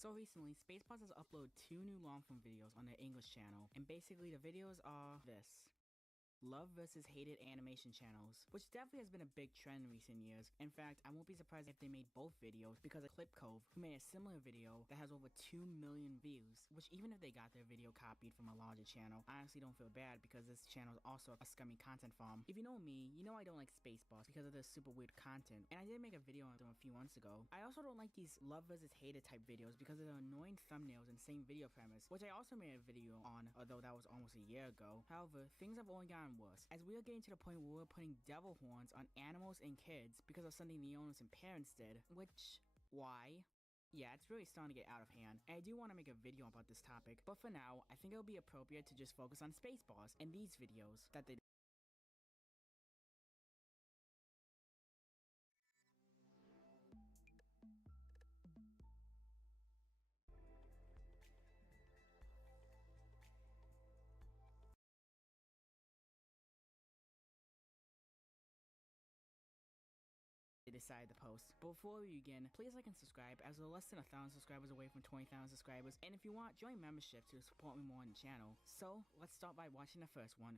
So recently, Spacepods has uploaded 2 new long-form videos on their English channel, and basically the videos are this. Love versus hated animation channels, which definitely has been a big trend in recent years. In fact, I won't be surprised if they made both videos, because of Clip Cove, who made a similar video that has over 2 million views, which even if they got their video copied from a larger channel, I honestly don't feel bad because this channel is also a scummy content farm. If you know me, you know I don't like Spaceballs because of their super weird content, and I did make a video on them a few months ago. I also don't like these love versus hated type videos because of the annoying thumbnails and same video premise, which I also made a video on, although that was almost a year ago. However, things have only gotten worse, as we are getting to the point where we're putting devil horns on animals and kids because of something the owners and parents did, which, why? Yeah, it's really starting to get out of hand, and I do want to make a video about this topic, but for now, I think it'll be appropriate to just focus on Spaceballs and these videos that they decided to post. But before we begin, please like and subscribe, as we're less than 1,000 subscribers away from 20,000 subscribers, and if you want, join membership to support me more on the channel. So, let's start by watching the first one.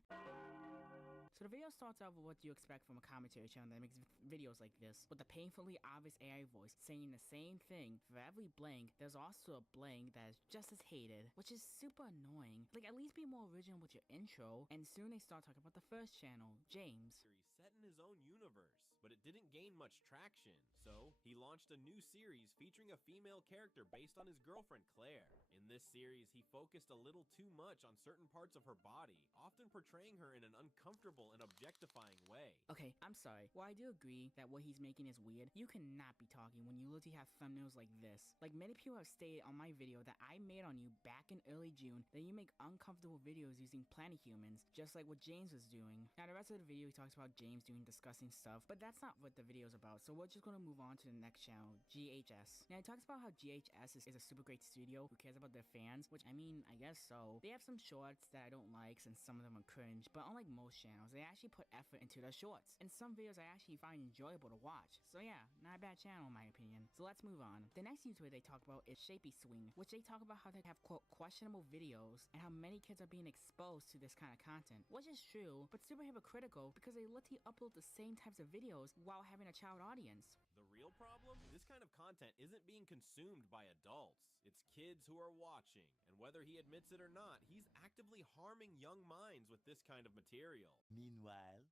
So the video starts off with what you expect from a commentary channel that makes videos like this, with a painfully obvious AI voice saying the same thing. For every blank, there's also a blank that is just as hated, which is super annoying. Like, at least be more original with your intro. And soon they start talking about the first channel, James. Set in his own universe, but it didn't gain much traction. So he launched a new series featuring a female character based on his girlfriend Claire. In this series, he focused a little too much on certain parts of her body, often portraying her in an uncomfortable and objectifying way. Okay, I'm sorry. While I do agree that what he's making is weird, you cannot be talking when you literally have thumbnails like this. Like, many people have stated on my video that I made on you back in early June that you make uncomfortable videos using planet humans, just like what James was doing. Now, the rest of the video he talks about James doing disgusting stuff, but that's not what the video is about, so we're just gonna move on to the next channel, GHS. Now, he talks about how GHS is a super great studio who cares about their fans, which, I mean, I guess so. They have some shorts that I don't like since some of them are cringe, but unlike most channels, they actually put effort into their shorts, and some videos I actually find enjoyable to watch. So yeah, not a bad channel in my opinion. So let's move on. The next YouTuber they talk about is Shapey Swing, which they talk about how they have, quote, questionable videos and how many kids are being exposed to this kind of content, which is true, but super hypocritical because they literally upload the same types of videos while having a child audience. The real problem? This kind of content isn't being consumed by adults. It's kids who are watching, and whether he admits it or not, he's actively harming young minds with this kind of material. Meanwhile,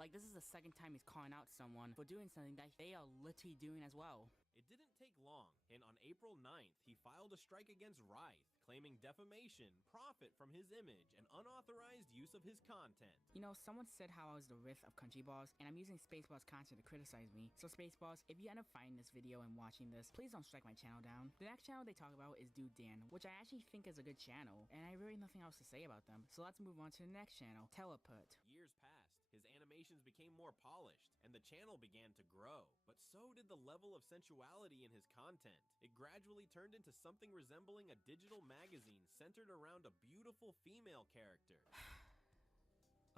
Like, this is the second time he's calling out someone for doing something that they are literally doing as well. It didn't take long, and on April 9th, he filed a strike against Rife, claiming defamation, profit from his image, and unauthorized use of his content. You know, someone said how I was the Riff of country bars, and I'm using Spaceballs content to criticize me. So Spaceballs, if you end up finding this video and watching this, please don't strike my channel down. The next channel they talk about is Dude Dan, which I actually think is a good channel, and I really have nothing else to say about them. So let's move on to the next channel, Teleput. Years passed, his animations became more polished, and the channel began to grow. But so did the level of sensuality in his content. It gradually turned into something resembling a digital magazine centered around a beautiful female character.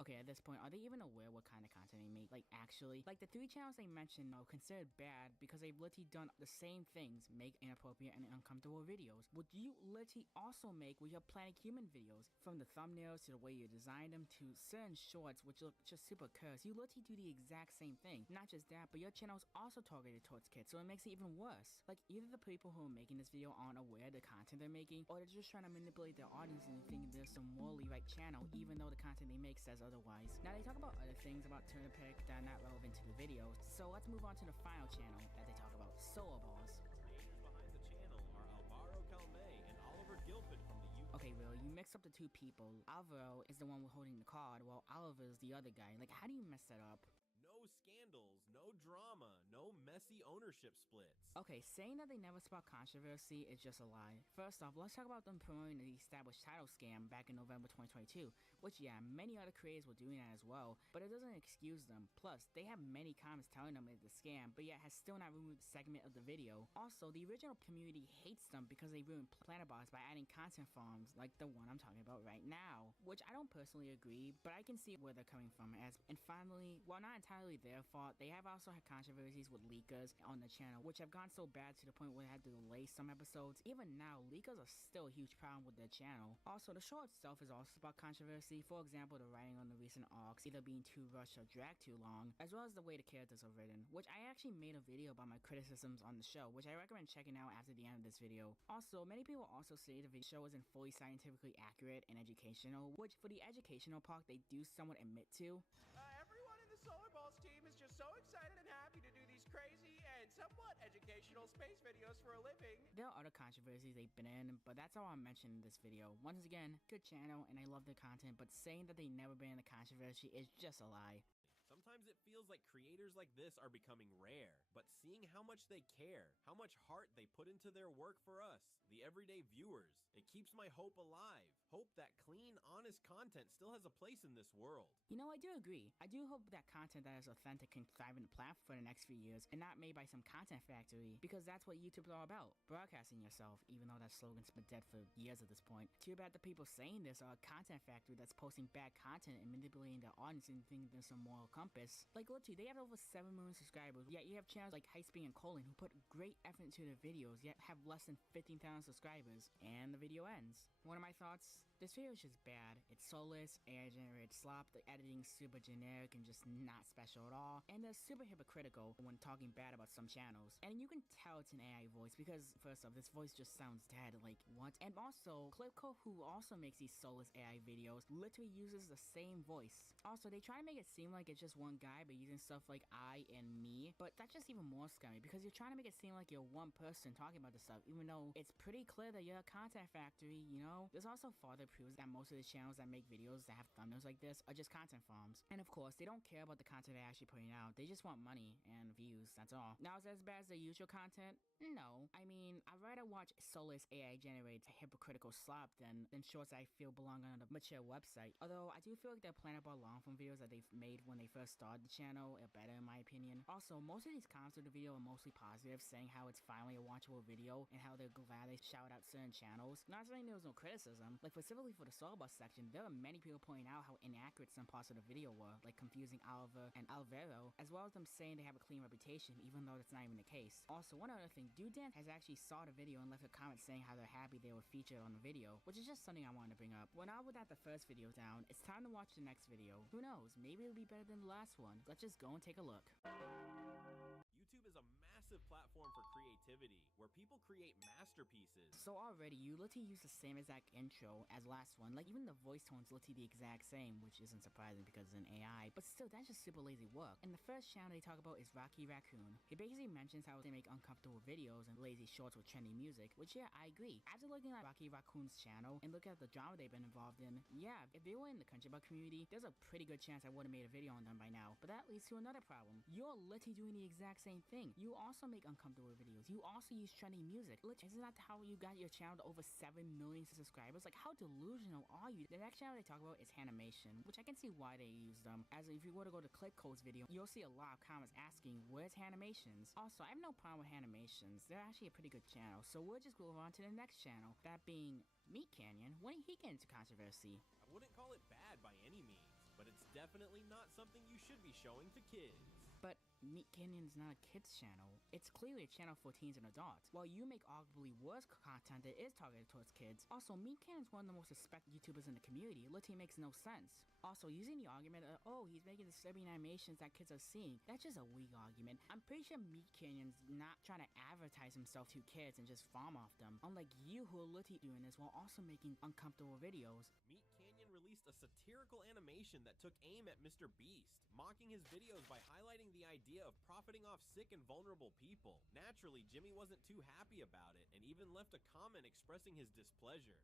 Okay, at this point, are they even aware what kind of content they make? Like, actually? Like, the 3 channels they mentioned are considered bad because they've literally done the same things, make inappropriate and uncomfortable videos. Would you literally also make with your Planet Human videos? From the thumbnails to the way you design them to certain shorts which look just super cursed, you literally do the exact same thing. Not just that, but your channel is also targeted towards kids, so it makes it even worse. Like, either the people who are making this video aren't aware of the content they're making, or they're just trying to manipulate their audience and think there's some morally right channel, even though the content they make says otherwise. Now, they talk about other things about Turnippic that are not relevant to the video, so let's move on to the final channel that they talk about, Solar Balls. Creators behind the channel are Alvaro Calme and Oliver Gilpin from the UK. Okay, Will, you mix up the two people. Alvaro is the one holding the card, while Oliver is the other guy. Like, how do you mess that up? No scandals, no drama, no messy ownership splits. Okay, saying that they never spark controversy is just a lie. First off, let's talk about them promoting the established title scam back in November 2022, which yeah, many other creators were doing that as well, but it doesn't excuse them. Plus, they have many comments telling them it's a scam, but yet has still not removed the segment of the video. Also, the original community hates them because they ruined Planet Box by adding content farms like the one I'm talking about right now, which I don't personally agree, but I can see where they're coming from. And finally, while not entirely their fault, they have also had controversies with leakers on the channel, which have gone so bad to the point where they had to delay some episodes. Even now, leakers are still a huge problem with their channel. Also, the show itself is also about controversy. For example, the writing on the recent arcs either being too rushed or dragged too long, as well as the way the characters are written, which I actually made a video about my criticisms on the show, which I recommend checking out after the end of this video. Also, many people also say the show isn't fully scientifically accurate and educational, which for the educational part they do somewhat admit to. Everyone in the Solar Balls team is just so excited and happy to do these crazy and somewhat educational space videos for a living. There are other controversies they've been in, but that's all I'm mentioning in this video. Once again, good channel and I love their content, but saying that they never been in a controversy is just a lie. Sometimes it feels like creators like this are becoming rare, but seeing how much they care, how much heart they put into their work for us, the everyday viewers, it keeps my hope alive. Hope that clean, honest content still has a place in this world. You know, I do agree. I do hope that content that is authentic can thrive in the platform for the next few years and not made by some content factory, because that's what YouTube is all about, broadcasting yourself, even though that slogan's been dead for years at this point. Too bad the people saying this are a content factory that's posting bad content and manipulating their audience and thinking there's some moral compass. Like literally, they have over 7 million subscribers, yet you have channels like Hypebeam and Colin who put great effort into their videos, yet have less than 15,000 subscribers, and the video ends. One of my thoughts? This video is just bad. It's soulless, AI-generated slop, the editing's super generic and just not special at all, and they're super hypocritical when talking bad about some channels. And you can tell it's an AI voice because, first off, this voice just sounds dead, like, what? And also, Clipco, who also makes these soulless AI videos, literally uses the same voice. Also, they try to make it seem like it's just one guy, but using stuff like I and me, but that's just even more scummy because you're trying to make it seem like you're one person talking about this stuff, even though it's pretty clear that you're a content factory, you know? This also further proves that most of the channels that make videos that have thumbnails like this are just content farms. And of course, they don't care about the content they're actually putting out, they just want money and views, that's all. Now, is it as bad as the usual content? No. I mean, I'd rather watch soulless AI-generated hypocritical slop than shorts I feel belong on a mature website. Although, I do feel like their Planet Ball long-form videos that they've made when they first started the channel are better in my opinion. Also, most of these comments of the video are mostly positive, saying how it's finally a watchable video and how they're glad they shout out certain channels. Not saying there was no criticism. Like, specifically for the Solar Bus section, there are many people pointing out how inaccurate some parts of the video were, like confusing Oliver and Alvaro, as well as them saying they have a clean reputation, even though that's not even the case. Also, one other thing, Dude Dan has actually saw the video and left a comment saying how they're happy they were featured on the video, which is just something I wanted to bring up. Well, now with that the first video down, it's time to watch the next video. Who knows, maybe it'll be better than the last one. Let's just go and take a look. YouTube is a massive platform for creativity, where people create masterpieces. So already, you literally use the same exact intro as last one, like even the voice tone's literally the exact same, which isn't surprising because it's an AI, but still, that's just super lazy work. And the first channel they talk about is Rocky Raccoon. He basically mentions how they make uncomfortable videos and lazy shorts with trendy music, which yeah, I agree. After looking at Rocky Raccoon's channel and look at the drama they've been involved in, yeah, if they were in the country bug community, there's a pretty good chance I would've made a video on them by now. But that leads to another problem. You're literally doing the exact same thing. You also make uncomfortable videos. You also use trendy music. Isn't that how you got your channel to over 7 million subscribers? Like, how delusional are you? The next channel they talk about is Animation, which I can see why they use them. As if you were to go to Clipco's video, you'll see a lot of comments asking, where's Animations? Also, I have no problem with Animations. They're actually a pretty good channel. So we'll just move on to the next channel, that being Meat Canyon. When did he get into controversy? I wouldn't call it bad by any means, but it's definitely not something you should be showing to kids. But Meat Canyon's not a kids channel. It's clearly a channel for teens and adults. While you make arguably worse content that is targeted towards kids. Also, Meat Canyon's one of the most respected YouTubers in the community. Literally makes no sense. Also, using the argument of, oh, he's making disturbing animations that kids are seeing, that's just a weak argument. I'm pretty sure Meat Canyon's not trying to advertise himself to kids and just farm off them. Unlike you who are literally doing this while also making uncomfortable videos. Meat Canyon released a satirical animation that took aim at Mr. Beast, mocking his videos by highlighting the idea of profiting off sick and vulnerable people. Naturally, Jimmy wasn't too happy about it and even left a comment expressing his displeasure.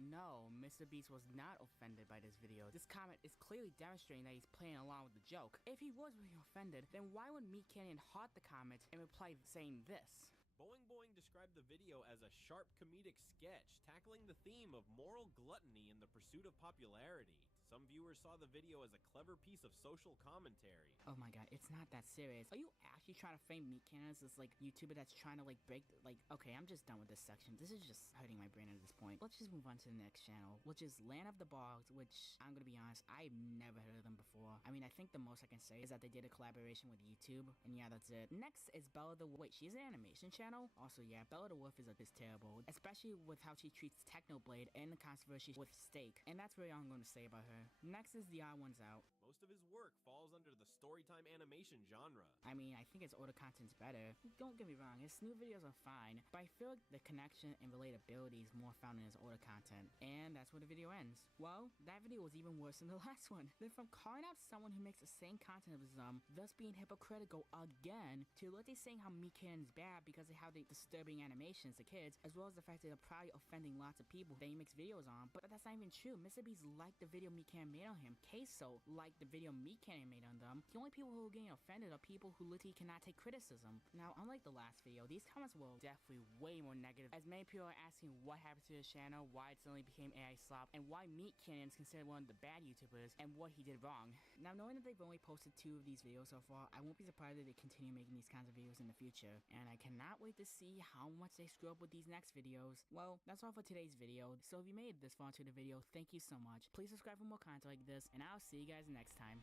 No, Mr. Mr. Beast was not offended by this video. This comment is clearly demonstrating that he's playing along with the joke. If he was really offended, then why would Meat Canyon heart the comment and reply saying this? Boing Boing described the video as a sharp comedic sketch, tackling the theme of moral gluttony in the pursuit of popularity. Some viewers saw the video as a clever piece of social commentary. Oh my god, it's not that serious. Are you actually trying to frame Meat Canyon as this, like, YouTuber that's trying to, like, break, okay, I'm just done with this section. This is just hurting my brain at this point. Let's just move on to the next channel, which is Land of the Bogs, which, I'm gonna be honest, I've never heard of them before. I mean, I think the most I can say is that they did a collaboration with YouTube, and yeah, that's it. Next is Bella the Wolf. Wait, she's an animation channel? Also, yeah, Bella the Wolf is terrible, especially with how she treats Technoblade and the controversy with Steak, and that's really all I'm gonna say about her. Next is The Odd Ones Out. Most of his work falls under the storytime animation genre. I mean, I think his older content's better. Don't get me wrong, his new videos are fine, but I feel like the connection and relatability is more found in his older content. And that's where the video ends. Well, that video was even worse than the last one. Then from calling out someone who makes the same content as thus being hypocritical again, to literally saying how Meat Cannon's bad because of how they disturbing animations to kids, as well as the fact that they're probably offending lots of people that he makes videos on. But that's not even true. Mr. Beast liked the video Meat Cannon made on him. Queso liked the video Meat Cannon made on them. The only people who are getting offended are people who literally cannot take criticism. Now, unlike the last video, these comments were definitely way more negative, as many people are asking what happened to his channel, why it suddenly became AI slop, and why Meat Cannon is considered one of the bad YouTubers, and what he did wrong. Now, knowing that they've only posted 2 of these videos so far, I won't be surprised if they continue making these kinds of videos in the future, and I cannot wait to see how much they screw up with these next videos. Well, that's all for today's video, so if you made it this far into the video, thank you so much. Please subscribe for more content like this, and I'll see you guys next time.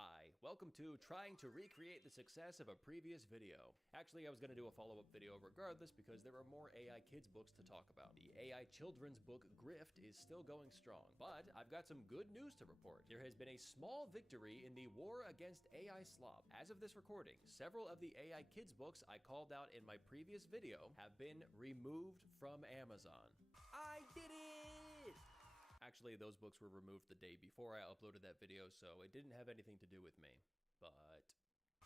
Hi, welcome to trying to recreate the success of a previous video. Actually, I was going to do a follow-up video regardless because there are more AI kids books to talk about. The AI children's book Grift is still going strong, but I've got some good news to report. There has been a small victory in the war against AI slop. As of this recording, several of the AI kids books I called out in my previous video have been removed from Amazon. I did it! Actually, those books were removed the day before I uploaded that video, so it didn't have anything to do with me. But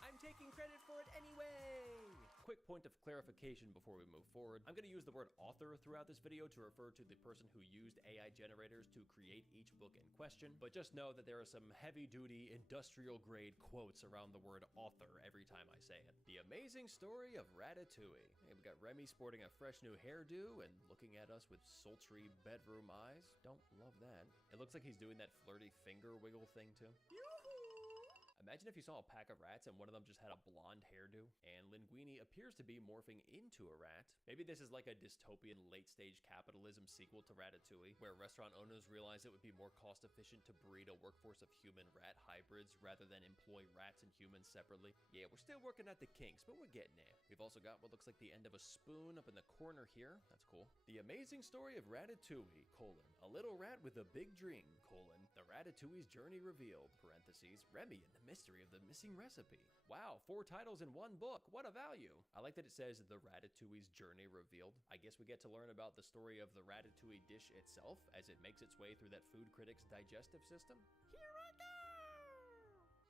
I'm taking credit for it anyway! Quick point of clarification before we move forward. I'm going to use the word author throughout this video to refer to the person who used AI generators to create each book in question, but just know that there are some heavy-duty, industrial-grade quotes around the word author every time I say it. The Amazing Story of Ratatouille. Hey, we've got Remy sporting a fresh new hairdo and looking at us with sultry bedroom eyes. Don't love that. It looks like he's doing that flirty finger wiggle thing too. Imagine if you saw a pack of rats and one of them just had a blonde hairdo. And Linguini appears to be morphing into a rat. Maybe this is like a dystopian late-stage capitalism sequel to Ratatouille, where restaurant owners realize it would be more cost-efficient to breed a workforce of human-rat hybrids rather than employ rats and humans separately. Yeah, we're still working at the kinks, but we're getting there. We've also got what looks like the end of a spoon up in the corner here. That's cool. The Amazing Story of Ratatouille, a little rat with a big dream, the Ratatouille's journey revealed, parentheses, Remy and the mystery of the missing recipe. Wow, 4 titles in one book. What a value. I like that it says the Ratatouille's journey revealed. I guess we get to learn about the story of the Ratatouille dish itself as it makes its way through that food critic's digestive system. Here I go!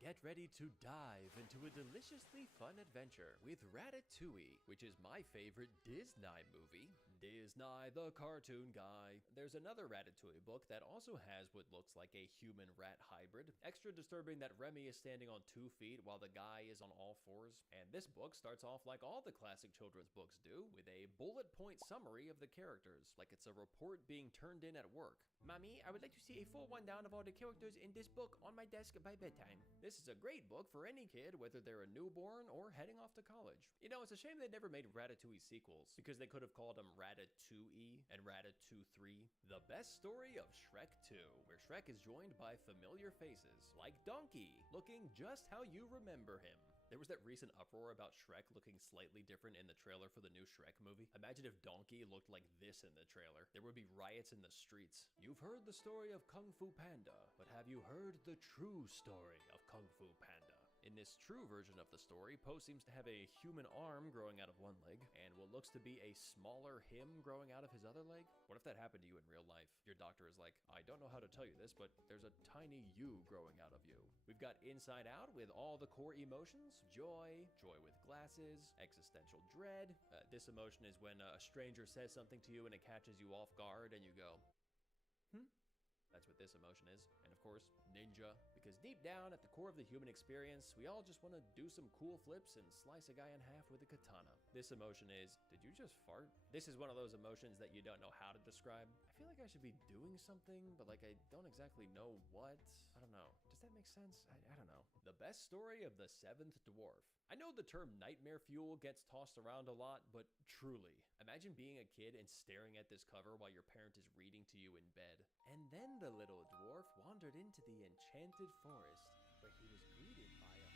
Get ready to dive into a deliciously fun adventure with Ratatouille, which is my favorite Disney movie. is nigh the cartoon guy. There's another Ratatouille book that also has what looks like a human-rat hybrid. Extra disturbing that Remy is standing on 2 feet while the guy is on all 4s. And this book starts off like all the classic children's books do, with a bullet point summary of the characters, like it's a report being turned in at work. Mommy, I would like to see a full rundown of all the characters in this book on my desk by bedtime. This is a great book for any kid, whether they're a newborn or heading off to college. You know, it's a shame they never made Ratatouille sequels, because they could have called them Ratatouille and Ratatouille 3. The best story of Shrek 2, where Shrek is joined by familiar faces, like Donkey, looking just how you remember him. There was that recent uproar about Shrek looking slightly different in the trailer for the new Shrek movie. Imagine if Donkey looked like this in the trailer. There would be riots in the streets. You've heard the story of Kung Fu Panda, but have you heard the true story of Kung Fu Panda? In this true version of the story, Po seems to have a human arm growing out of one leg, and what looks to be a smaller him growing out of his other leg. What if that happened to you in real life? Your doctor is like, I don't know how to tell you this, but there's a tiny you growing out of you. We've got Inside Out with all the core emotions: joy, joy with glasses, existential dread. This emotion is when a stranger says something to you and it catches you off guard and you go, That's what this emotion is. And of course, ninja, because deep down at the core of the human experience, we all just want to do some cool flips and slice a guy in half with a katana. This emotion is, did you just fart? This is one of those emotions that you don't know how to describe. I feel like I should be doing something, but like I don't exactly know what. I don't know. Does that make sense? I don't know. The best story of the seventh dwarf. I know the term nightmare fuel gets tossed around a lot, but truly, imagine being a kid and staring at this cover while your parent is reading to you in bed. And then the little dwarf wandered into the enchanted forest, where he was greeted by a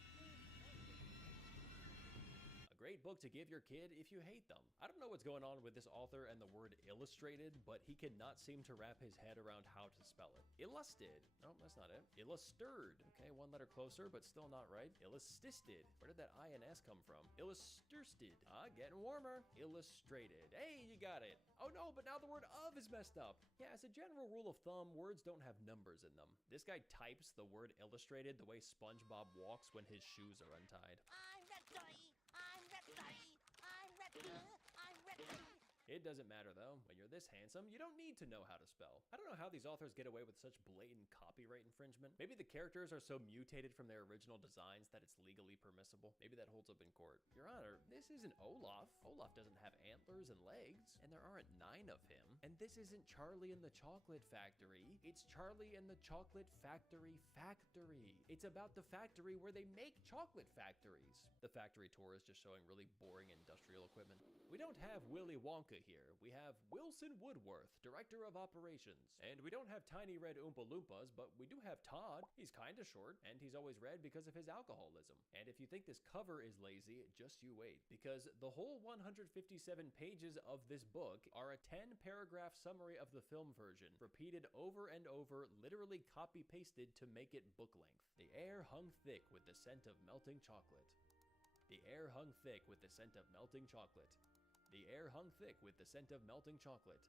great book to give your kid if you hate them. I don't know what's going on with this author and the word illustrated, but he cannot seem to wrap his head around how to spell it. Illusted. No, that's not it. Illustered. Okay, one letter closer, but still not right. Illustisted. Where did that I and S come from? Illustersted. Ah, getting warmer. Illustrated. Hey, you got it. Oh no, but now the word of is messed up. Yeah, as a general rule of thumb, words don't have numbers in them. This guy types the word illustrated the way SpongeBob walks when his shoes are untied. I'm ready. I'm ready. I'm ready. I'm ready. It doesn't matter though. When you're this handsome, you don't need to know how to spell. I don't know how these authors get away with such blatant copyright infringement. Maybe the characters are so mutated from their original designs that it's legally permissible. Maybe that holds up in court. Your Honor, this isn't Olaf. Olaf doesn't have antlers and legs, and there aren't 9 of him. And this isn't Charlie in the Chocolate Factory. It's Charlie in the Chocolate Factory Factory. It's about the factory where they make chocolate factories. The factory tour is just showing really boring industrial equipment. We don't have Willy Wonka here. We have Wilson Woodworth, Director of Operations. And we don't have tiny red Oompa Loompas, but we do have Todd. He's kinda short, and he's always red because of his alcoholism. And if you think this cover is lazy, just you wait. Because the whole 157 pages of this book are a 10-paragraph summary of the film version, repeated over and over, literally copy-pasted to make it book length. The air hung thick with the scent of melting chocolate. The air hung thick with the scent of melting chocolate. The air hung thick with the scent of melting chocolate.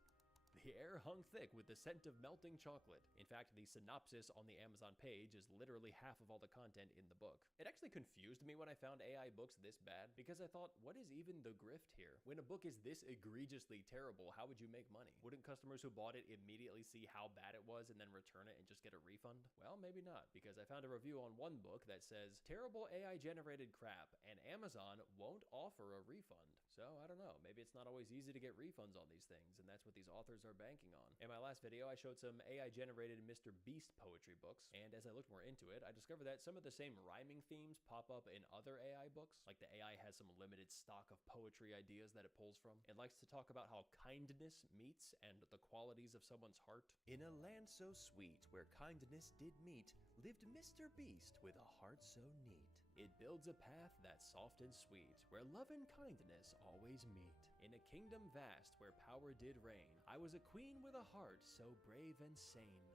The air hung thick with the scent of melting chocolate. In fact, the synopsis on the Amazon page is literally half of all the content in the book. It actually confused me when I found AI books this bad, because I thought, what is even the grift here? When a book is this egregiously terrible, how would you make money? Wouldn't customers who bought it immediately see how bad it was and then return it and just get a refund? Well, maybe not, because I found a review on one book that says, terrible AI-generated crap, and Amazon won't offer a refund. So, I don't know, maybe it's not always easy to get refunds on these things, and that's what these authors are banking on. In my last video, I showed some AI-generated Mr. Beast poetry books, and as I looked more into it, I discovered that some of the same rhyming themes pop up in other AI books. Like the AI has some limited stock of poetry ideas that it pulls from. It likes to talk about how kindness meets and the qualities of someone's heart. In a land so sweet, where kindness did meet, lived Mr. Beast with a heart so neat. It builds a path that's soft and sweet, where love and kindness always meet. In a kingdom vast where power did reign, I was a queen with a heart so brave and sane.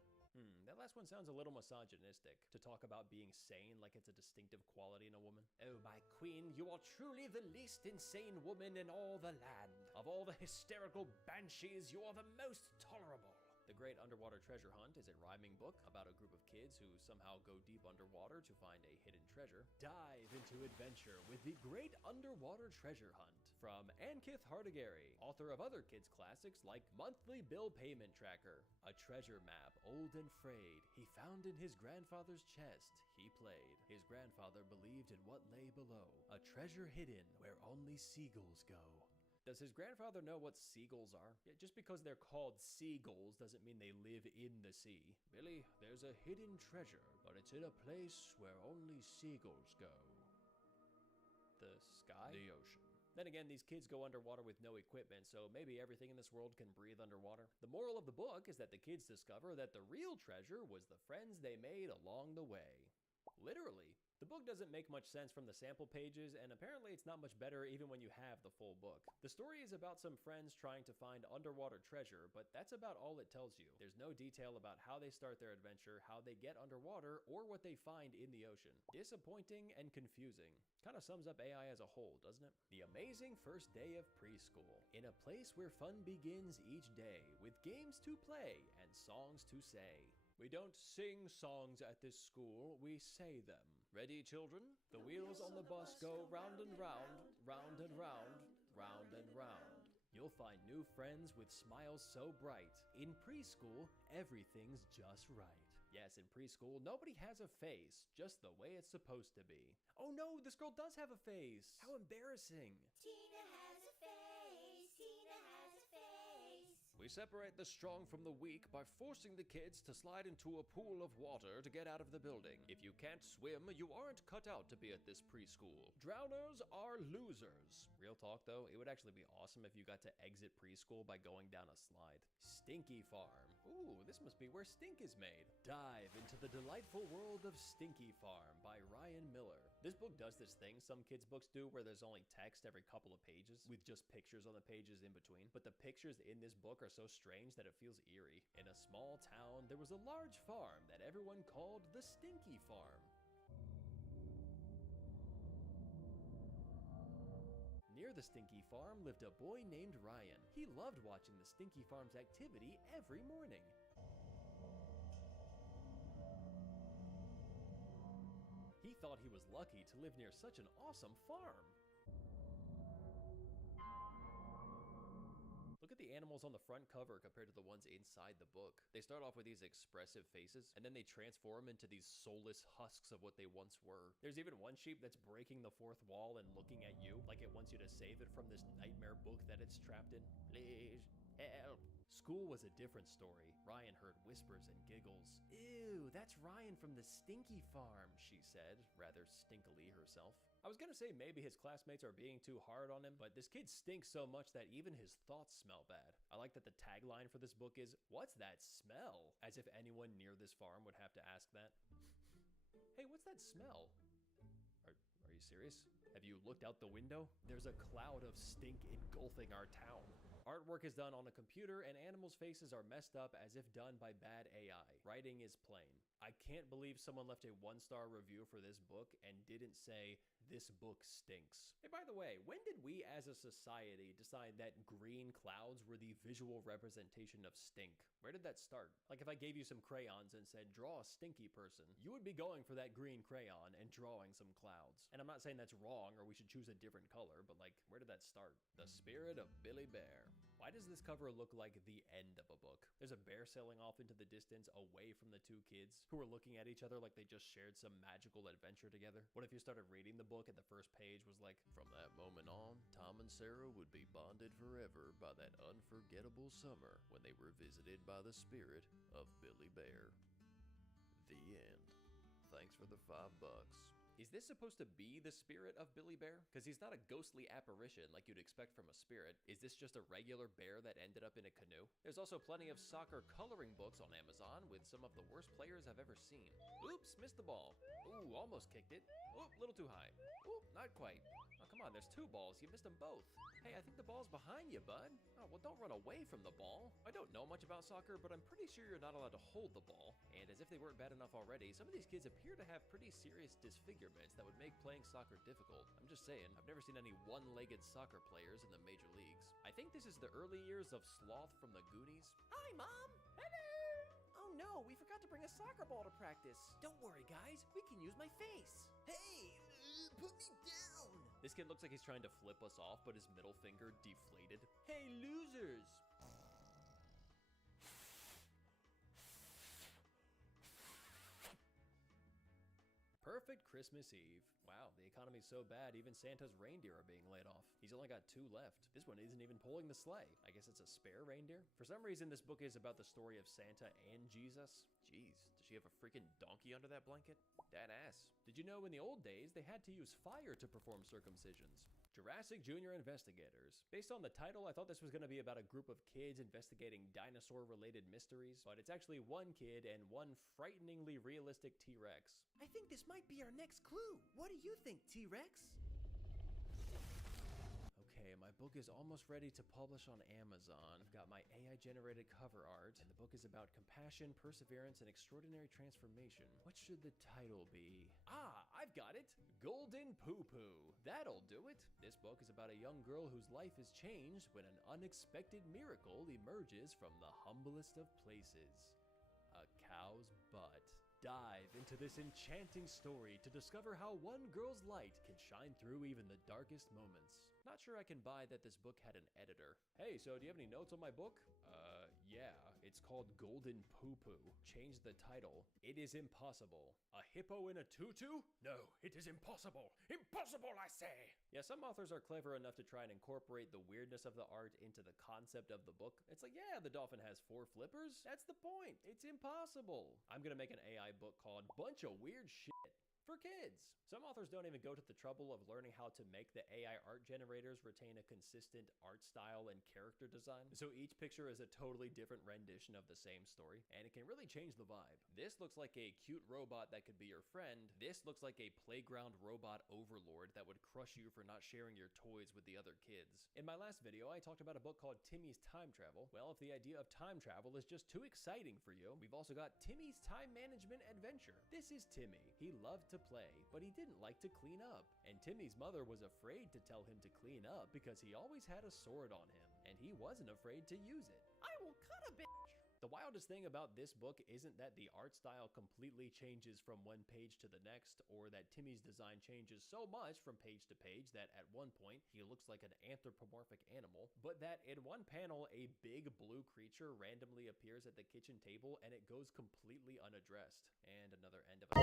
That last one sounds a little misogynistic, to talk about being sane like it's a distinctive quality in a woman. Oh, my queen, you are truly the least insane woman in all the land. Of all the hysterical banshees, you are the most tolerable. The Great Underwater Treasure Hunt is a rhyming book about a group of kids who somehow go deep underwater to find a hidden treasure. Dive into adventure with The Great Underwater Treasure Hunt from Ankith Hardegary, author of other kids' classics like Monthly Bill Payment Tracker. A treasure map, old and frayed, he found in his grandfather's chest. He played. His grandfather believed in what lay below, a treasure hidden where only seagulls go. Does his grandfather know what seagulls are? Yeah, just because they're called seagulls doesn't mean they live in the sea. Billy, there's a hidden treasure, but it's in a place where only seagulls go. The sky? The ocean. Then again, these kids go underwater with no equipment, so maybe everything in this world can breathe underwater. The moral of the book is that the kids discover that the real treasure was the friends they made along the way. Literally. The book doesn't make much sense from the sample pages, and apparently it's not much better even when you have the full book. The story is about some friends trying to find underwater treasure, but that's about all it tells you. There's no detail about how they start their adventure, how they get underwater, or what they find in the ocean. Disappointing and confusing. Kind of sums up AI as a whole, doesn't it? The amazing first day of preschool. In a place where fun begins each day, with games to play and songs to say. We don't sing songs at this school, we say them. Ready, children? The wheels on the bus go round and round, round and round, round and round. You'll find new friends with smiles so bright. In preschool, everything's just right. Yes, in preschool, nobody has a face, just the way it's supposed to be. Oh no, this girl does have a face! How embarrassing! Tina has a face. Tina has a face. We separate the strong from the weak by forcing the kids to slide into a pool of water to get out of the building. If you can't swim, you aren't cut out to be at this preschool. Drowners are losers. Real talk though, it would actually be awesome if you got to exit preschool by going down a slide. Stinky Farm. Ooh, this must be where stink is made. Dive into the delightful world of Stinky Farm by Ryan Miller. This book does this thing some kids' books do where there's only text every couple of pages with just pictures on the pages in between. But the pictures in this book are so strange that it feels eerie. In a small town, there was a large farm that everyone called the Stinky Farm. Near the Stinky Farm lived a boy named Ryan. He loved watching the Stinky Farm's activity every morning. He thought he was lucky to live near such an awesome farm. Look at the animals on the front cover compared to the ones inside the book. They start off with these expressive faces, and then they transform into these soulless husks of what they once were. There's even one sheep that's breaking the fourth wall and looking at you like it wants you to save it from this nightmare book that it's trapped in. Please, help. School was a different story. Ryan heard whispers and giggles. Ew, that's Ryan from the Stinky Farm, she said, rather stinkily herself. I was gonna say maybe his classmates are being too hard on him, but this kid stinks so much that even his thoughts smell bad. I like that the tagline for this book is, "What's that smell?" As if anyone near this farm would have to ask that. Hey, what's that smell? Are you serious? Have you looked out the window? There's a cloud of stink engulfing our town. Artwork is done on a computer, and animals' faces are messed up as if done by bad AI. Writing is plain. I can't believe someone left a 1-star review for this book and didn't say, "This book stinks." Hey, by the way, when did we as a society decide that green clouds were the visual representation of stink? Where did that start? Like if I gave you some crayons and said, draw a stinky person, you would be going for that green crayon and drawing some clouds. And I'm not saying that's wrong or we should choose a different color, but like, where did that start? The Spirit of Billy Bear. Why does this cover look like the end of a book? There's a bear sailing off into the distance away from the two kids who are looking at each other like they just shared some magical adventure together. What if you started reading the book and the first page was like, from that moment on, Tom and Sarah would be bonded forever by that unforgettable summer when they were visited by the spirit of Billy Bear. The end. Thanks for the $5. Is this supposed to be the spirit of Billy Bear? Because he's not a ghostly apparition like you'd expect from a spirit. Is this just a regular bear that ended up in a canoe? There's also plenty of soccer coloring books on Amazon with some of the worst players I've ever seen. Oops, missed the ball. Ooh, almost kicked it. Oop, little too high. Oop, not quite. Oh, come on, there's 2 balls. You missed them both. Hey, I think the ball's behind you, bud. Oh, well, don't run away from the ball. I don't know much about soccer, but I'm pretty sure you're not allowed to hold the ball. And as if they weren't bad enough already, some of these kids appear to have pretty serious disfigurement. arguments that would make playing soccer difficult. I'm just saying, I've never seen any one-legged soccer players in the major leagues. I think this is the early years of Sloth from the Goonies. Hi, Mom. Hello. Oh no, we forgot to bring a soccer ball to practice. Don't worry, guys. We can use my face. Hey, put me down. This kid looks like he's trying to flip us off, but his middle finger deflated. Hey, losers! Perfect Christmas Eve. Wow, the economy's so bad, even Santa's reindeer are being laid off. He's only got 2 left. This one isn't even pulling the sleigh. I guess it's a spare reindeer? For some reason, this book is about the story of Santa and Jesus. Jeez, does she have a freaking donkey under that blanket? That ass. Did you know in the old days, they had to use fire to perform circumcisions? Jurassic Junior Investigators. Based on the title, I thought this was going to be about a group of kids investigating dinosaur-related mysteries, but it's actually one kid and one frighteningly realistic T-Rex. I think this might be our next clue. What do you think, T-Rex? Okay, my book is almost ready to publish on Amazon. I've got my AI-generated cover art, and the book is about compassion, perseverance, and extraordinary transformation. What should the title be? Ah, I've got it! Golden Poo-Poo. That'll do it. This book is about a young girl whose life is changed when an unexpected miracle emerges from the humblest of places. A cow's butt. Dive into this enchanting story to discover how one girl's light can shine through even the darkest moments. Not sure I can buy that this book had an editor. Hey, so do you have any notes on my book? Yeah. It's called Golden Poo-Poo. Change the title. It is impossible. A hippo in a tutu? No, it is impossible. Impossible, I say! Yeah, some authors are clever enough to try and incorporate the weirdness of the art into the concept of the book. It's like, yeah, the dolphin has 4 flippers. That's the point. It's impossible. I'm gonna make an AI book called Bunch of Weird Shit for kids. Some authors don't even go to the trouble of learning how to make the AI art generators retain a consistent art style and character design. So each picture is a totally different rendition of the same story, and it can really change the vibe. This looks like a cute robot that could be your friend. This looks like a playground robot overlord that would crush you for not sharing your toys with the other kids. In my last video, I talked about a book called Timmy's Time Travel. Well, if the idea of time travel is just too exciting for you, we've also got Timmy's Time Management Adventure. This is Timmy. He loved to play, but he didn't like to clean up. And Timmy's mother was afraid to tell him to clean up because he always had a sword on him, and he wasn't afraid to use it. I will cut a bitch. The wildest thing about this book isn't that the art style completely changes from one page to the next, or that Timmy's design changes so much from page to page that at one point he looks like an anthropomorphic animal, but that in one panel a big blue creature randomly appears at the kitchen table and it goes completely unaddressed. And another end of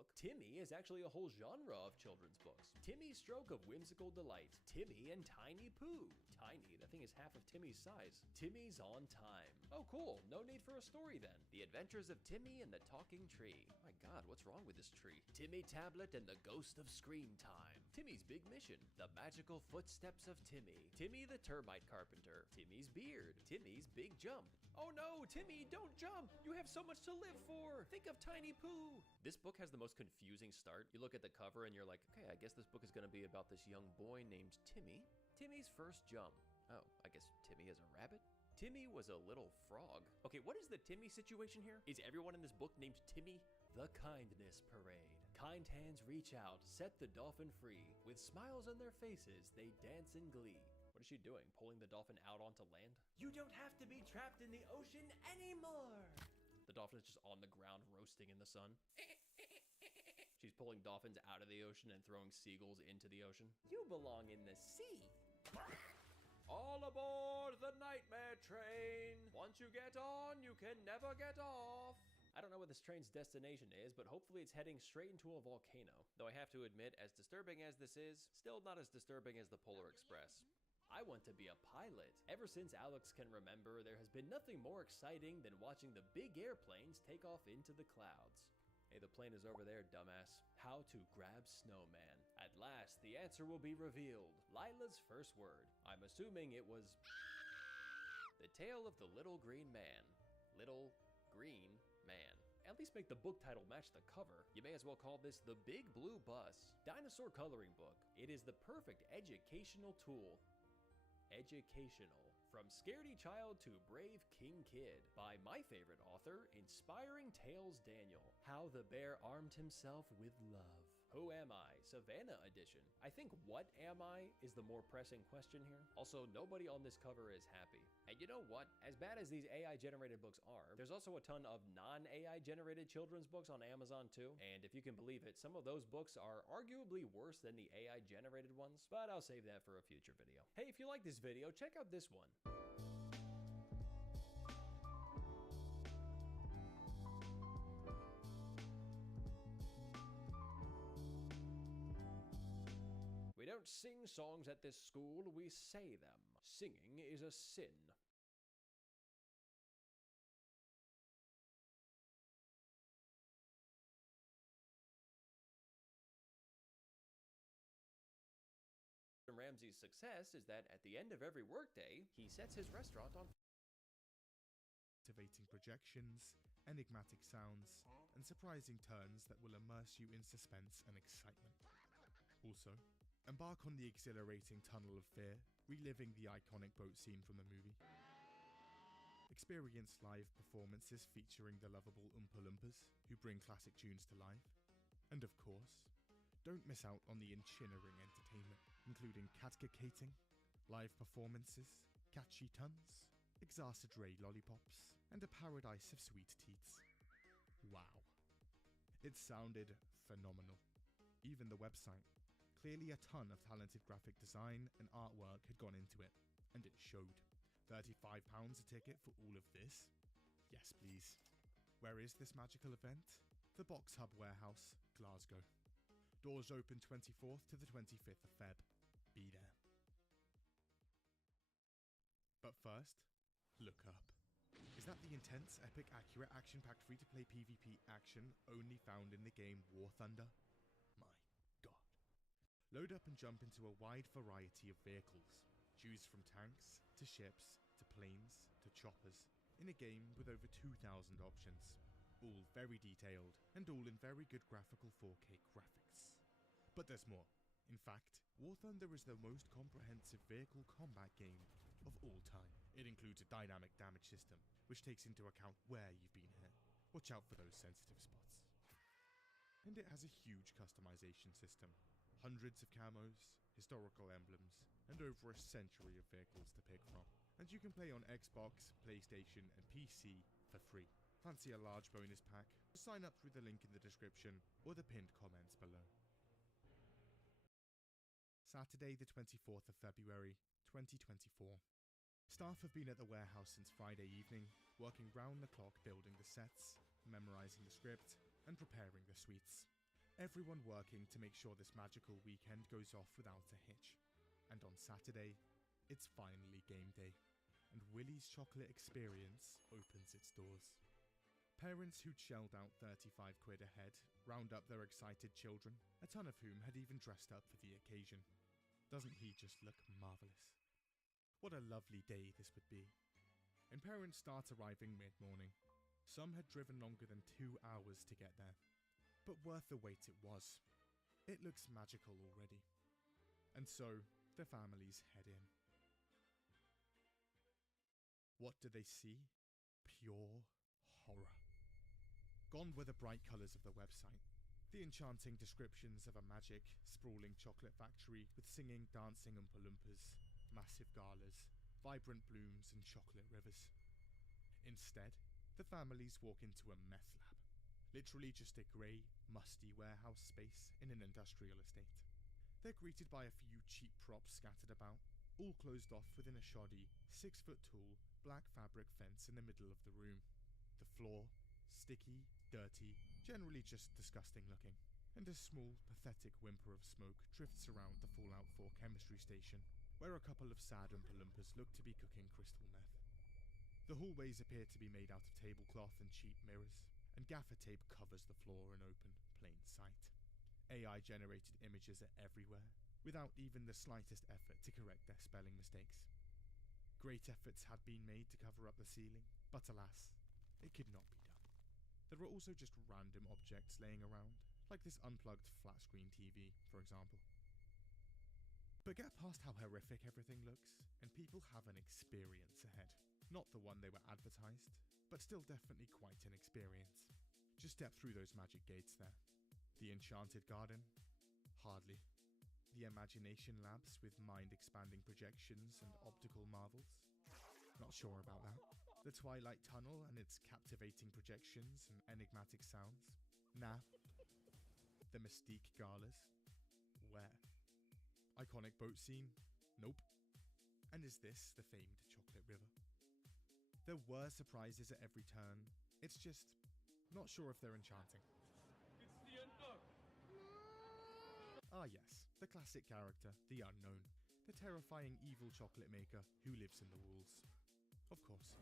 book, Timmy is actually a whole genre of children's books. Timmy's Stroke of Whimsical Delight, Timmy and Tiny Pooh. Tiny, that thing is half of Timmy's size. Timmy's on Time. Oh cool, no need for a story then. The Adventures of Timmy and the Talking Tree. My god, what's wrong with this tree? Timmy Tablet and the Ghost of Screen Time. Timmy's Big Mission, The Magical Footsteps of Timmy. Timmy the Termite Carpenter. Timmy's Beard. Timmy's Big Jump. Oh no, Timmy, don't jump! You have so much to live for! Think of Tiny Pooh! This book has the most confusing start. You look at the cover and you're like, okay, I guess this book is gonna be about this young boy named Timmy. Timmy's first jump. Oh, I guess Timmy is a rabbit? Timmy was a little frog. Okay, what is the Timmy situation here? Is everyone in this book named Timmy? The Kindness Parade. Kind hands reach out, set the dolphin free. With smiles on their faces, they dance in glee. What is she doing? Pulling the dolphin out onto land? You don't have to be trapped in the ocean anymore! The dolphin is just on the ground roasting in the sun. She's pulling dolphins out of the ocean and throwing seagulls into the ocean. You belong in the sea. All aboard the nightmare train. Once you get on, you can never get off. I don't know what this train's destination is, but hopefully it's heading straight into a volcano. Though I have to admit, as disturbing as this is, still not as disturbing as the Polar Express. I want to be a pilot. Ever since Alex can remember, there has been nothing more exciting than watching the big airplanes take off into the clouds. Hey, the plane is over there, dumbass. How to grab Snowman. At last, the answer will be revealed. Lila's first word. I'm assuming it was... The Tale of the Little Green Man. Little Green Man. At least make the book title match the cover. You may as well call this The Big Blue Bus. Dinosaur Coloring Book. It is the perfect educational tool. Educational. From Scaredy Child to Brave King Kid, by my favorite author, Inspiring Tales Daniel. How the Bear Armed Himself with Love. Who Am I? Savannah Edition. I think what am I is the more pressing question here. Also, nobody on this cover is happy. And you know what? As bad as these AI generated books are, there's also a ton of non-AI generated children's books on Amazon too. And if you can believe it, some of those books are arguably worse than the AI generated ones, but I'll save that for a future video. Hey, if you like this video, check out this one. We don't sing songs at this school, we say them. Singing is a sin. Ramsey's success is that at the end of every workday, he sets his restaurant on activating projections, enigmatic sounds, and surprising turns that will immerse you in suspense and excitement. Also, embark on the exhilarating Tunnel of Fear, reliving the iconic boat scene from the movie. Experience live performances featuring the lovable Oompa Loompas, who bring classic tunes to life. And of course, don't miss out on the enchinnering entertainment, including catcacating, live performances, catchy tuns, exarcidre lollipops, and a paradise of sweet teats. Wow. It sounded phenomenal. Even the website. Clearly a ton of talented graphic design and artwork had gone into it, and it showed. £35 a ticket for all of this? Yes, please. Where is this magical event? The Box Hub Warehouse, Glasgow. Doors open 24th to the 25th of Feb. Be there. But first, look up. Is that the intense, epic, accurate, action-packed free-to-play PvP action only found in the game War Thunder? My god. Load up and jump into a wide variety of vehicles. Choose from tanks, to ships, to planes, to choppers, in a game with over 2,000 options. All very detailed, and all in very good graphical 4K graphics. But there's more. In fact, War Thunder is the most comprehensive vehicle combat game of all time. It includes a dynamic damage system, which takes into account where you've been hit. Watch out for those sensitive spots. And it has a huge customization system. Hundreds of camos, historical emblems, and over a century of vehicles to pick from. And you can play on Xbox, PlayStation, and PC for free. Fancy a large bonus pack? Sign up through the link in the description or the pinned comments below. Saturday the 24th of February, 2024. Staff have been at the warehouse since Friday evening, working round the clock building the sets, memorizing the script, and preparing the suites. Everyone working to make sure this magical weekend goes off without a hitch. And on Saturday, it's finally game day, and Willy's Chocolate Experience opens its doors. Parents who'd shelled out 35 quid a head round up their excited children, a ton of whom had even dressed up for the occasion. Doesn't he just look marvellous? What a lovely day this would be. And parents start arriving mid-morning. Some had driven longer than 2 hours to get there. But worth the wait it was. It looks magical already. And so, the families head in. What do they see? Pure horror. Gone were the bright colours of the website. The enchanting descriptions of a magic, sprawling chocolate factory with singing, dancing Oompa Loompas, massive galas, vibrant blooms and chocolate rivers. Instead, the families walk into a meth lab. Literally just a grey, musty warehouse space in an industrial estate. They're greeted by a few cheap props scattered about, all closed off within a shoddy, 6-foot-tall, black fabric fence in the middle of the room. The floor, sticky, dirty, generally just disgusting looking, and a small, pathetic whimper of smoke drifts around the Fallout 4 chemistry station, where a couple of sad Oompa Loompas look to be cooking crystal meth. The hallways appear to be made out of tablecloth and cheap mirrors, and gaffer tape covers the floor in open, plain sight. AI-generated images are everywhere, without even the slightest effort to correct their spelling mistakes. Great efforts had been made to cover up the ceiling, but alas, it could not be done. There were also just random objects laying around, like this unplugged flat-screen TV, for example. But get past how horrific everything looks, and people have an experience ahead. Not the one they were advertised, but still definitely quite an experience. Just step through those magic gates there. The Enchanted Garden? Hardly. The Imagination Labs with mind-expanding projections and optical marvels? Not sure about that. The Twilight Tunnel and its captivating projections and enigmatic sounds? Nah. The Mystique Galas? Where? Iconic boat scene? Nope. And is this the famed Chocolate River? There were surprises at every turn. It's just not sure if they're enchanting. It's the unknown. Ah yes, the classic character, the Unknown, the terrifying evil chocolate maker who lives in the walls. Of course.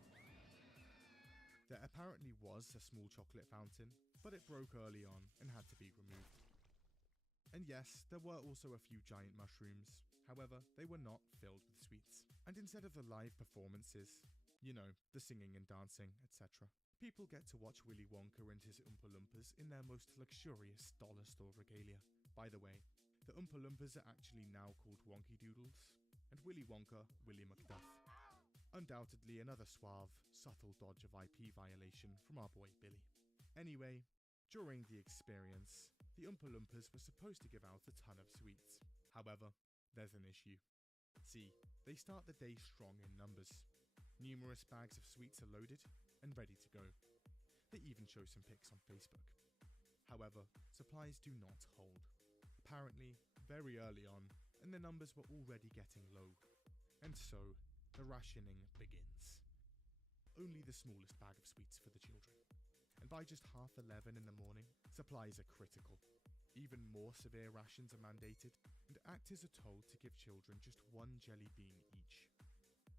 There apparently was a small chocolate fountain, but it broke early on and had to be removed. And yes, there were also a few giant mushrooms. However, they were not filled with sweets. And instead of the live performances, you know, the singing and dancing, etc., people get to watch Willy Wonka and his Oompa Loompas in their most luxurious dollar store regalia. By the way, the Oompa Loompas are actually now called Wonky Doodles, and Willy Wonka, Willy McDuff. Undoubtedly another suave, subtle dodge of IP violation from our boy Billy. Anyway, during the experience, the Oompa Loompas were supposed to give out a ton of sweets. However, there's an issue. See, they start the day strong in numbers. Numerous bags of sweets are loaded and ready to go. They even show some pics on Facebook. However, supplies do not hold. Apparently, very early on, and the numbers were already getting low. And so, the rationing begins. Only the smallest bag of sweets for the children. And by just 11:30 in the morning, supplies are critical. Even more severe rations are mandated, and actors are told to give children just one jelly bean each.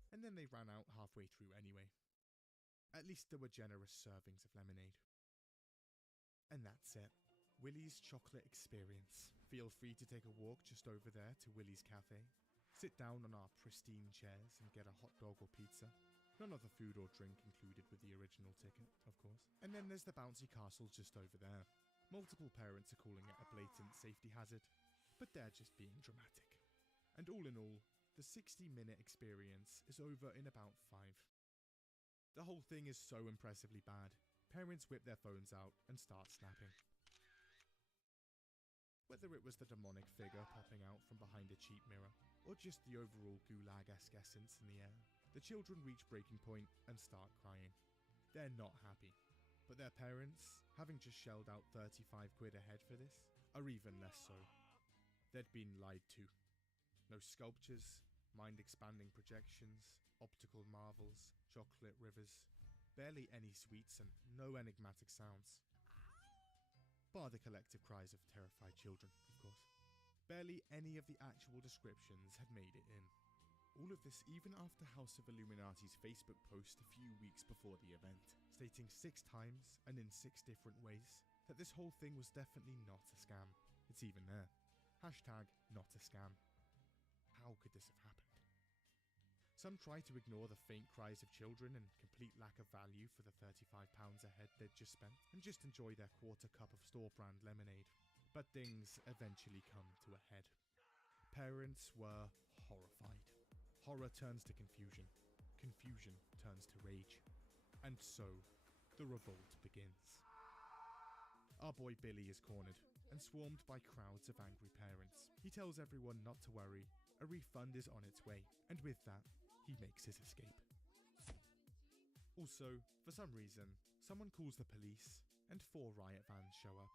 And then they ran out halfway through anyway. At least there were generous servings of lemonade. And that's it. Willy's chocolate experience. Feel free to take a walk just over there to Willy's Cafe. Sit down on our pristine chairs and get a hot dog or pizza. None of the food or drink included with the original ticket, of course. And then there's the bouncy castle just over there. Multiple parents are calling it a blatant safety hazard, but they're just being dramatic. And all in all, the 60-minute experience is over in about 5. The whole thing is so impressively bad, parents whip their phones out and start snapping. Whether it was the demonic figure popping out from behind a cheap mirror, or just the overall gulag-esque essence in the air, the children reach breaking point and start crying. They're not happy, but their parents, having just shelled out 35 quid a head for this, are even less so. They'd been lied to. No sculptures, mind-expanding projections, optical marvels, chocolate rivers, barely any sweets and no enigmatic sounds. Bar the collective cries of terrified children, of course. Barely any of the actual descriptions had made it in. All of this even after House of Illuminati's Facebook post a few weeks before the event, stating 6 times and in 6 different ways that this whole thing was definitely not a scam. It's even there. Hashtag not a scam. How could this have happened? Some try to ignore the faint cries of children and complete lack of value for the £35 a head they'd just spent and just enjoy their quarter cup of store-brand lemonade. But things eventually come to a head. Parents were horrified. Horror turns to confusion. Confusion turns to rage. And so, the revolt begins. Our boy Billy is cornered and swarmed by crowds of angry parents. He tells everyone not to worry, a refund is on its way, and with that, he makes his escape. Also, for some reason, someone calls the police, and 4 riot vans show up.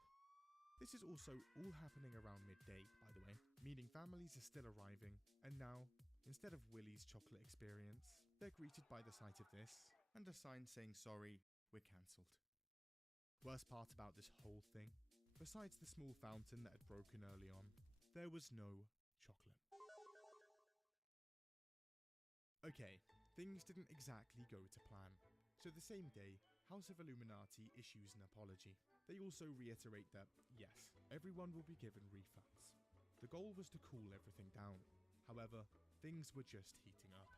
This is also all happening around midday, by the way, meaning families are still arriving, and now, instead of Willy's chocolate experience, they're greeted by the sight of this, and a sign saying sorry, we're cancelled. Worst part about this whole thing, besides the small fountain that had broken early on, there was no chocolate. Okay, things didn't exactly go to plan. So the same day, House of Illuminati issues an apology. They also reiterate that, yes, everyone will be given refunds. The goal was to cool everything down. However, things were just heating up.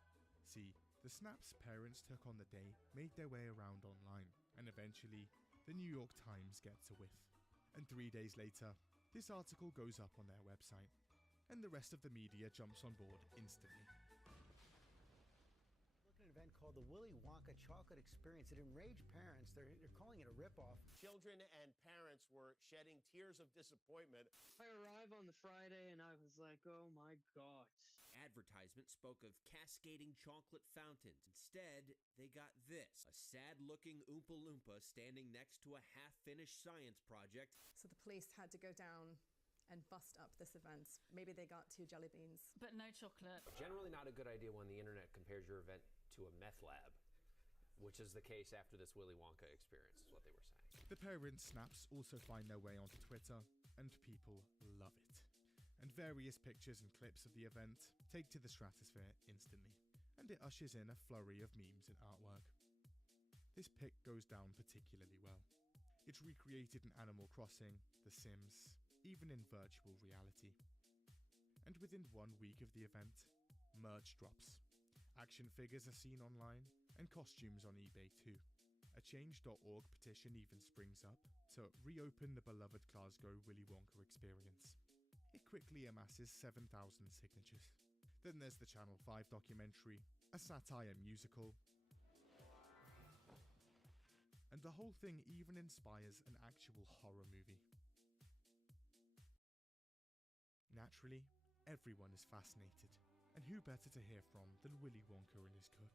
See, the snaps parents took on the day made their way around online, and eventually, the New York Times gets a whiff. And 3 days later, this article goes up on their website. and the rest of the media jumps on board instantly. An event called the Willy Wonka Chocolate Experience. It enraged parents. They're calling it a ripoff. Children and parents were shedding tears of disappointment. I arrived on the Friday and I was like, oh my gosh. Advertisement spoke of cascading chocolate fountains. Instead, they got this: a sad-looking Oompa Loompa standing next to a half-finished science project. So the police had to go down and bust up this event. Maybe they got 2 jelly beans. But no chocolate. Generally not a good idea when the internet compares your event to a meth lab, which is the case after this Willy Wonka experience, is what they were saying. The parent snaps also find their way onto Twitter, and people love it. And various pictures and clips of the event take to the stratosphere instantly, and it ushers in a flurry of memes and artwork. This pic goes down particularly well. It's recreated in Animal Crossing, The Sims, even in virtual reality. And within 1 week of the event, merch drops. Action figures are seen online, and costumes on eBay too. A Change.org petition even springs up to reopen the beloved Glasgow Willy Wonka experience. It quickly amasses 7,000 signatures. Then there's the Channel 5 documentary, a satire musical, and the whole thing even inspires an actual horror movie. Naturally, everyone is fascinated, and who better to hear from than Willy Wonka and his cook?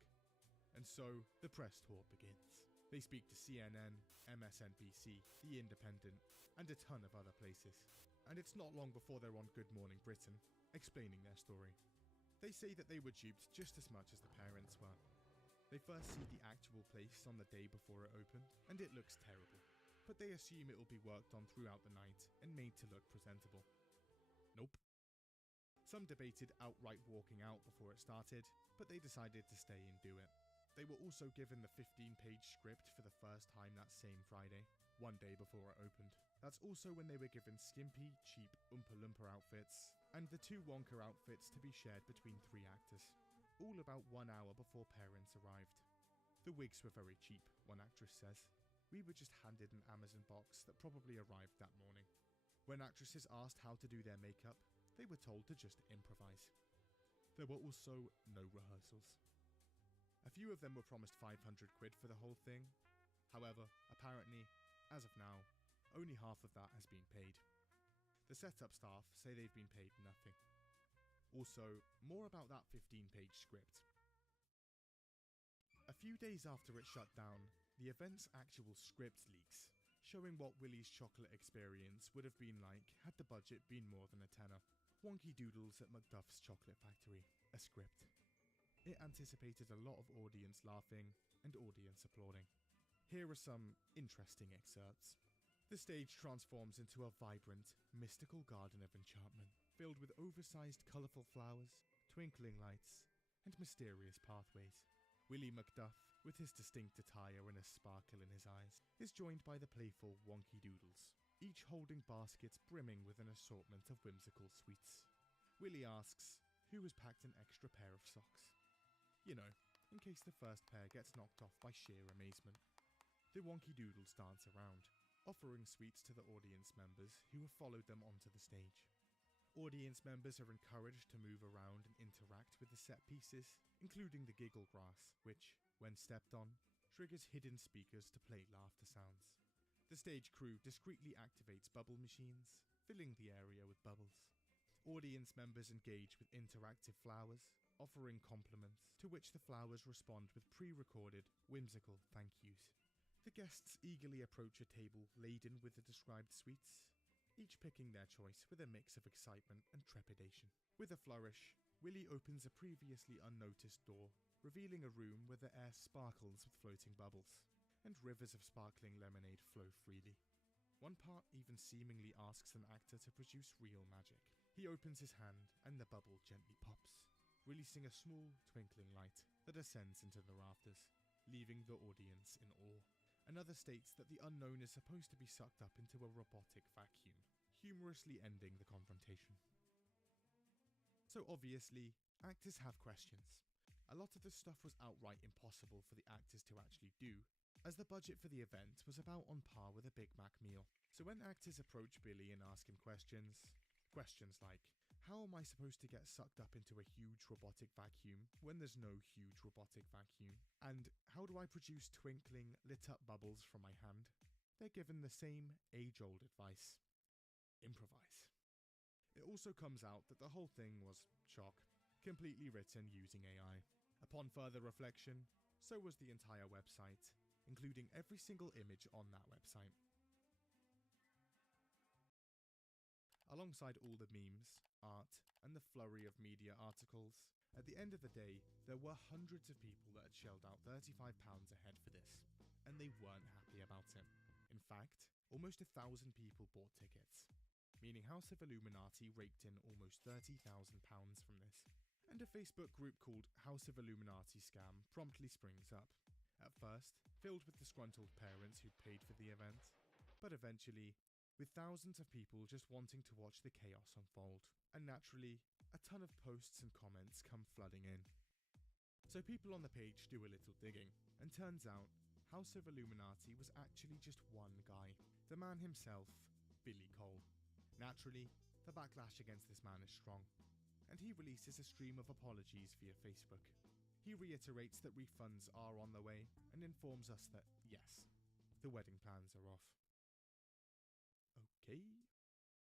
And so, the press tour begins. They speak to CNN, MSNBC, The Independent, and a ton of other places. And it's not long before they're on Good Morning Britain, explaining their story. They say that they were duped just as much as the parents were. They first see the actual place on the day before it opened, and it looks terrible. But they assume it will be worked on throughout the night and made to look presentable. Nope. Some debated outright walking out before it started, but they decided to stay and do it. They were also given the 15-page script for the first time that same Friday, 1 day before it opened. That's also when they were given skimpy, cheap Oompa Loompa outfits, and the 2 Wonka outfits to be shared between 3 actors, all about 1 hour before parents arrived. The wigs were very cheap, one actress says. We were just handed an Amazon box that probably arrived that morning. When actresses asked how to do their makeup, they were told to just improvise. There were also no rehearsals. A few of them were promised 500 quid for the whole thing. However, apparently, as of now, only half of that has been paid. The setup staff say they've been paid nothing. Also, more about that 15-page script. A few days after it shut down, the event's actual script leaks, showing what Willy's chocolate experience would have been like had the budget been more than a tenner. Wonky Doodles at Macduff's Chocolate Factory, a script. It anticipated a lot of audience laughing and audience applauding. Here are some interesting excerpts. The stage transforms into a vibrant, mystical garden of enchantment, filled with oversized colourful flowers, twinkling lights, and mysterious pathways. Willy Macduff, with his distinct attire and a sparkle in his eyes, is joined by the playful Wonky Doodles, each holding baskets brimming with an assortment of whimsical sweets. Willy asks, who has packed an extra pair of socks? You know, in case the first pair gets knocked off by sheer amazement. The Wonky Doodles dance around, offering sweets to the audience members who have followed them onto the stage. Audience members are encouraged to move around and interact with the set pieces, including the giggle grass, which, when stepped on, triggers hidden speakers to play laughter sounds. The stage crew discreetly activates bubble machines, filling the area with bubbles. Audience members engage with interactive flowers, offering compliments, to which the flowers respond with pre-recorded, whimsical thank yous. The guests eagerly approach a table laden with the described sweets, each picking their choice with a mix of excitement and trepidation. With a flourish, Willy opens a previously unnoticed door, revealing a room where the air sparkles with floating bubbles, and rivers of sparkling lemonade flow freely. One part even seemingly asks an actor to produce real magic. He opens his hand, and the bubble gently pops, releasing a small, twinkling light that ascends into the rafters, leaving the audience in awe. Another states that the unknown is supposed to be sucked up into a robotic vacuum, humorously ending the confrontation. So obviously, actors have questions. A lot of this stuff was outright impossible for the actors to actually do, as the budget for the event was about on par with a Big Mac meal. So when actors approach Billy and ask him questions like, How am I supposed to get sucked up into a huge robotic vacuum when there's no huge robotic vacuum? And how do I produce twinkling, lit up bubbles from my hand? They're given the same age-old advice. Improvise. It also comes out that the whole thing was chalk, completely written using AI. Upon further reflection, so was the entire website, including every single image on that website. Alongside all the memes, art, and the flurry of media articles, at the end of the day, there were hundreds of people that had shelled out £35 a head for this, and they weren't happy about it. In fact, almost 1,000 people bought tickets, meaning House of Illuminati raked in almost £30,000 from this. And a Facebook group called House of Illuminati Scam promptly springs up, at first filled with disgruntled parents who'd paid for the event, but eventually with thousands of people just wanting to watch the chaos unfold. And naturally, a ton of posts and comments come flooding in. So people on the page do a little digging, and turns out House of Illuminati was actually just one guy, the man himself, Billy Cole. Naturally, the backlash against this man is strong, and he releases a stream of apologies via Facebook. He reiterates that refunds are on the way, and informs us that, yes, the wedding plans are off. Okay.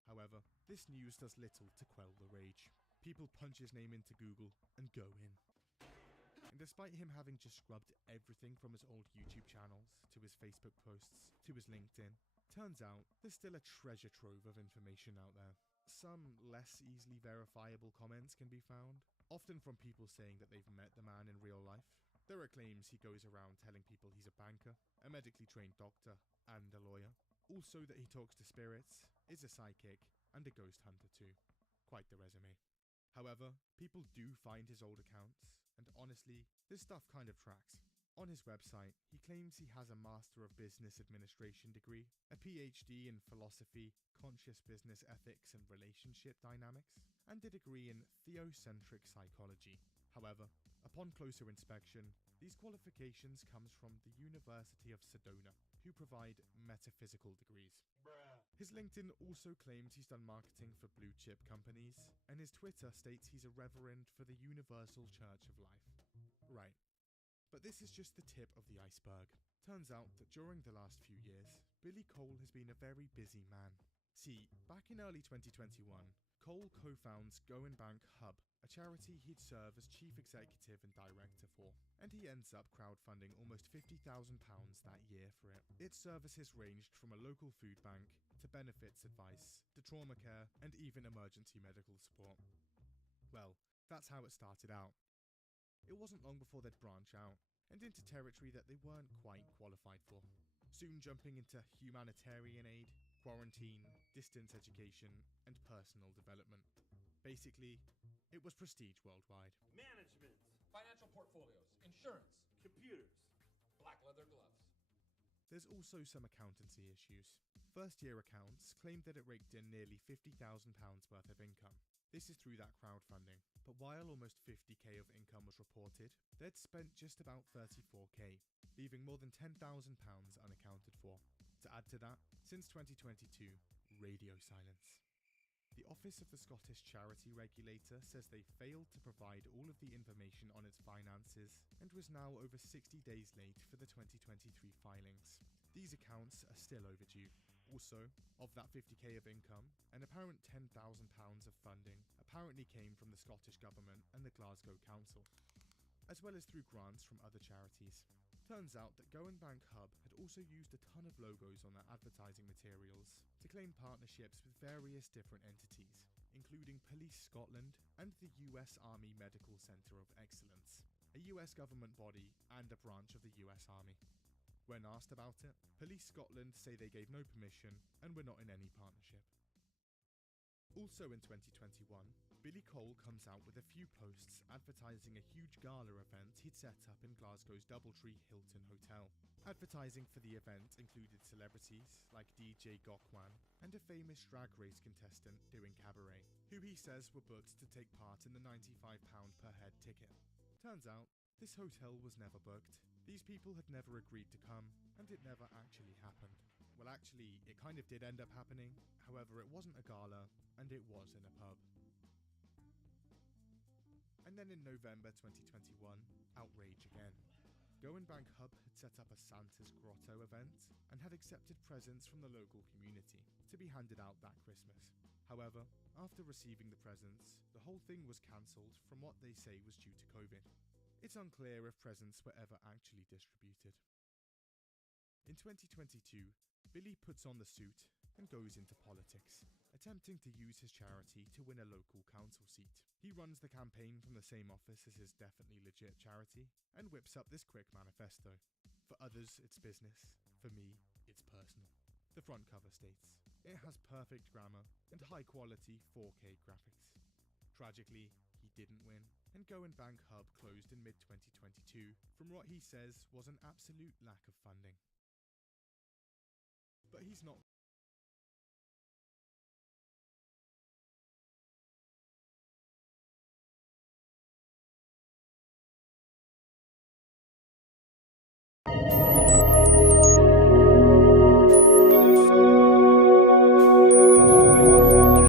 However, this news does little to quell the rage. People punch his name into Google and go in. And despite him having just scrubbed everything from his old YouTube channels, to his Facebook posts, to his LinkedIn, turns out there's still a treasure trove of information out there. Some less easily verifiable comments can be found, often from people saying that they've met the man in real life. There are claims he goes around telling people he's a banker, a medically trained doctor, and a lawyer. Also that he talks to spirits, is a psychic, and a ghost hunter too. Quite the resume. However, people do find his old accounts, and honestly, this stuff kind of tracks. On his website, he claims he has a Master of Business Administration degree, a PhD in Philosophy, Conscious Business Ethics and Relationship Dynamics, and a degree in Theocentric Psychology. However, upon closer inspection, these qualifications comes from the University of Sedona, who provide metaphysical degrees. His LinkedIn also claims he's done marketing for blue chip companies, and his Twitter states he's a reverend for the Universal Church of Life. Right. But this is just the tip of the iceberg. Turns out that during the last few years, Billy Cole has been a very busy man. See, back in early 2021, Cole co-founds Go and Bank Hub, a charity he'd serve as chief executive and director for, and he ends up crowdfunding almost £50,000 that year for it. Its services ranged from a local food bank, to benefits advice, to trauma care, and even emergency medical support. Well, that's how it started out. It wasn't long before they'd branch out, and into territory that they weren't quite qualified for, soon jumping into humanitarian aid, quarantine, distance education, and personal development. Basically, it was prestige worldwide. Management, financial portfolios, insurance, computers, black leather gloves. There's also some accountancy issues. First-year accounts claimed that it raked in nearly £50,000 worth of income. This is through that crowdfunding, but while almost 50k of income was reported, they'd spent just about 34k, leaving more than £10,000 unaccounted for. To add to that, since 2022, radio silence. The Office of the Scottish Charity Regulator says they failed to provide all of the information on its finances and was now over 60 days late for the 2023 filings. These accounts are still overdue. Also, of that 50k of income, an apparent £10,000 of funding apparently came from the Scottish Government and the Glasgow Council, as well as through grants from other charities. Turns out that Go and Bank Hub had also used a ton of logos on their advertising materials to claim partnerships with various different entities, including Police Scotland and the US Army Medical Center of Excellence, a US government body and a branch of the US Army. When asked about it, Police Scotland say they gave no permission and were not in any partnership. Also in 2021, Billy Cole comes out with a few posts advertising a huge gala event he'd set up in Glasgow's Doubletree Hilton Hotel. Advertising for the event included celebrities like DJ Gokwan and a famous drag race contestant doing cabaret, who he says were booked to take part in the £95 per head ticket. Turns out, this hotel was never booked. These people had never agreed to come, and it never actually happened. Well, actually, it kind of did end up happening. However, it wasn't a gala, and it was in a pub. And then in November 2021, outrage again. Go and Bank Hub had set up a Santa's Grotto event and had accepted presents from the local community to be handed out that Christmas. However, after receiving the presents, the whole thing was cancelled from what they say was due to COVID. It's unclear if presents were ever actually distributed. In 2022, Billy puts on the suit and goes into politics, attempting to use his charity to win a local council seat. He runs the campaign from the same office as his Definitely Legit charity and whips up this quick manifesto. For others, it's business. For me, it's personal. The front cover states, it has perfect grammar and high quality 4K graphics. Tragically, he didn't win, and Go and Bank Hub closed in mid-2022 from what he says was an absolute lack of funding. But he's not